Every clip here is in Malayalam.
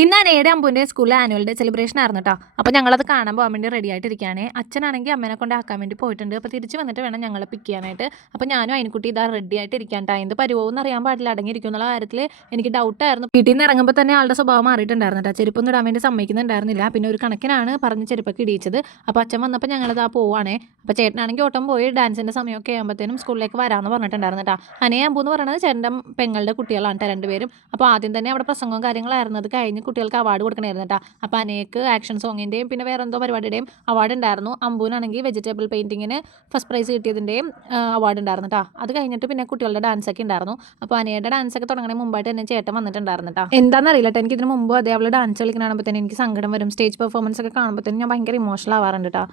ഇന്ന് അനയുടെ അമ്പൂൻ്റെ സ്കൂളിൽ ആനുവൽ ഡേ സെലിബ്രേഷൻ ആയിരുന്നു കേട്ടോ. അപ്പോൾ ഞങ്ങളത് കാണാൻ പോകാൻ വേണ്ടി റെഡി ആയിട്ടിരിക്കുകയാണ്. അച്ഛനാണെങ്കിൽ അമ്മേനെ കൊണ്ട് ആക്കാൻ വേണ്ടി പോയിട്ടുണ്ട്. അപ്പോൾ തിരിച്ച് വന്നിട്ട് വേണം ഞങ്ങളെ പിക്ക് ചെയ്യാനായിട്ട്. അപ്പോൾ ഞാനും അതിനെക്കുട്ടി ഇതാ റെഡി ആയിട്ട് ഇരിക്കാണ്ട് എന്ത് പരുവവും അറിയാൻ പാടില്ല, അടങ്ങിയിരിക്കും എന്നുള്ള കാര്യത്തിൽ എനിക്ക് ഡൗട്ടായിരുന്നു. വീട്ടിൽ നിന്ന് ഇറങ്ങുമ്പോൾ തന്നെ ആളുടെ സ്വഭാവം മാറിയിട്ടുണ്ടായിരുന്നു കേട്ടോ. ചെരുപ്പൊന്നും ഇടാൻ വേണ്ടി സമ്മതിക്കുന്നുണ്ടായിരുന്നില്ല. പിന്നെ ഒരു കണക്കിനാണ് പറഞ്ഞ് ചെരുപ്പൊക്കെ ഇടിയിച്ചത്. അപ്പോൾ അച്ഛൻ വന്നപ്പോൾ ഞങ്ങളത് ആ പോവാണേ. അപ്പോൾ ചേട്ടനാണെങ്കിൽ ഓട്ടം പോയി ഡാൻസിൻ്റെ സമയമൊക്കെ ആകുമ്പോഴത്തേനും സ്കൂളിലേക്ക് വരാമെന്ന് പറഞ്ഞിട്ടുണ്ടായിരുന്നു കേട്ടോ. അനേ അമ്പൂ എന്ന് പറയുന്നത് ചേട്ടൻ്റെ പെങ്ങളുടെ കുട്ടികളാണ് കേട്ടോ രണ്ടുപേരും. അപ്പോൾ ആദ്യം തന്നെ അവിടെ പ്രസംഗവും കാര്യങ്ങളായിരുന്നു. അത് കഴിഞ്ഞ് കുട്ടികൾക്ക് അവാർഡ് കൊടുക്കണമായിരുന്നു കേട്ടോ. അപ്പോൾ അനേക്ക് ആക്ഷൻ സോങ്ങിൻ്റെയും പിന്നെ വേറെ എന്തോ പരിപാടിയുടെയും അവാർഡ് ഉണ്ടായിരുന്നു. അമ്പൂനാണെങ്കിൽ വെജിറ്റബിൾ പെയിൻറ്റിങ്ങിന് ഫസ്റ്റ് പ്രൈസ് കിട്ടിയതിൻ്റെയും അവാർഡ് ഉണ്ടായിരുന്നു കേട്ടോ. അത് കഴിഞ്ഞിട്ട് പിന്നെ കുട്ടികളുടെ ഡാൻസൊക്കെ ഉണ്ടായിരുന്നു. അപ്പോൾ അനയുടെ ഡാൻസൊക്കെ തുടങ്ങണേ മുമ്പായിട്ട് തന്നെ ചേട്ടൻ വന്നിട്ടുണ്ടായിരുന്നു കേട്ടോ. എന്താണെന്നറിയില്ല കേട്ടോ, എനിക്ക് ഇതിന് മുമ്പ് അതേ അവൾ ഡാൻസ് കളിക്കണാകുമ്പോൾ തന്നെ എനിക്ക് സങ്കടം വരും. സ്റ്റേജ് പെർഫോമൻസ് ഒക്കെ കാണുമ്പോൾ തന്നെ ഞാൻ ഭയങ്കര ഇമോഷണൽ ആവാറുണ്ട് കേട്ടോ.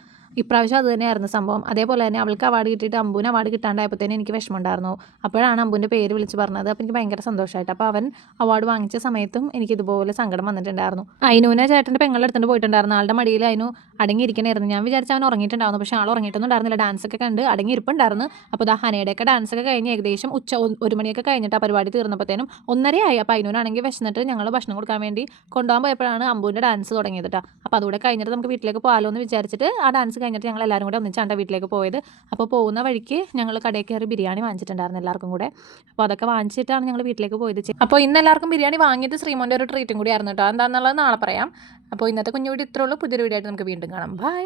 ഇപ്രാവശ്യം അത് തന്നെയായിരുന്നു സംഭവം. അതേപോലെ തന്നെ അവൾക്ക് അവാർഡ് കിട്ടിയിട്ട് അമ്പൂന് അവാർഡ് കിട്ടാണ്ടായപ്പോഴത്തേനും എനിക്ക് വിഷമമുണ്ടായിരുന്നു. അപ്പോഴാണ് അമ്പൂൻ്റെ പേര് വിളിച്ച് പറഞ്ഞത്. അപ്പോൾ എനിക്ക് ഭയങ്കര സന്തോഷമായിട്ട്. അപ്പോൾ അവൻ അവാർഡ് വാങ്ങിച്ച സമയത്തും എനിക്ക് ഇതുപോലെ സങ്കടം വന്നിട്ടുണ്ടായിരുന്നു. അതിനൂനെ ചേട്ടൻ്റെ പെങ്ങളുടെ അടുത്തുകൊണ്ട് പോയിട്ടുണ്ടായിരുന്നു. ആളുടെ മടിയിൽ അതിനു അടങ്ങിയിരിക്കണമായിരുന്നു. ഞാൻ വിചാരിച്ച അവൻ ഉറങ്ങിയിട്ടുണ്ടായിരുന്നു. പക്ഷേ ആൾ ഉറങ്ങിയിട്ടൊന്നും ഉണ്ടായിരുന്നില്ല. ഡാൻസൊക്കെ കണ്ട് അടങ്ങിയിരിപ്പുണ്ടായിരുന്നു. അപ്പോൾ ദാ ഹനയുടെയൊക്കെ ഡാൻസൊക്കെ കഴിഞ്ഞ് ഏകദേശം ഉച്ച 1 മണിയൊക്കെ കഴിഞ്ഞിട്ട് ആ പരിപാടി തീർന്നപ്പോഴത്തേനും 1:30 അപ്പോൾ അതിനൂനാണെങ്കിൽ വിശന്നിട്ട് ഞങ്ങൾ ഭക്ഷണം കൊടുക്കാൻ വേണ്ടി കൊണ്ടുപോകാൻ പോയപ്പോഴാണ് അമ്പൂൻ്റെ ഡാൻസ് തുടങ്ങിയത് കേട്ടോ. അപ്പോൾ അതുകൂടെ കഴിഞ്ഞിട്ട് നമുക്ക് വീട്ടിലേക്ക് പോകാമല്ലോ എന്ന് വിചാരിച്ചിട്ട് ആ ഡാൻസ് കഴിഞ്ഞിട്ട് ഞങ്ങൾ എല്ലാവരും കൂടെ ഒന്നിച്ചാണ് വീട്ടിലേക്ക് പോയത്. അപ്പോൾ പോകുന്ന വഴിക്ക് ഞങ്ങൾ കടയിൽ കയറി ബിരിയാണി വാങ്ങിച്ചിട്ടുണ്ടായിരുന്നു എല്ലാവർക്കും കൂടെ. അപ്പോൾ അതൊക്കെ വാങ്ങിച്ചിട്ടാണ് ഞങ്ങൾ വീട്ടിലേക്ക് പോയത്. അപ്പോൾ ഇന്ന് എല്ലാവർക്കും ബിരിയാണി വാങ്ങിയിട്ട് ശ്രീമോൻ്റെ ഒരു ട്രീറ്റും കൂടി ആയിരുന്നു കേട്ടോ. എന്താണെന്നുള്ളത് നാളെ പറയാം. അപ്പോൾ ഇന്നത്തെ കുഞ്ഞു വീഡിയോ ഇത്രയുള്ളൂ. പുതിയൊരു വീഡിയോ ആയിട്ട് നമുക്ക് വീണ്ടും കാണാം. ബൈ.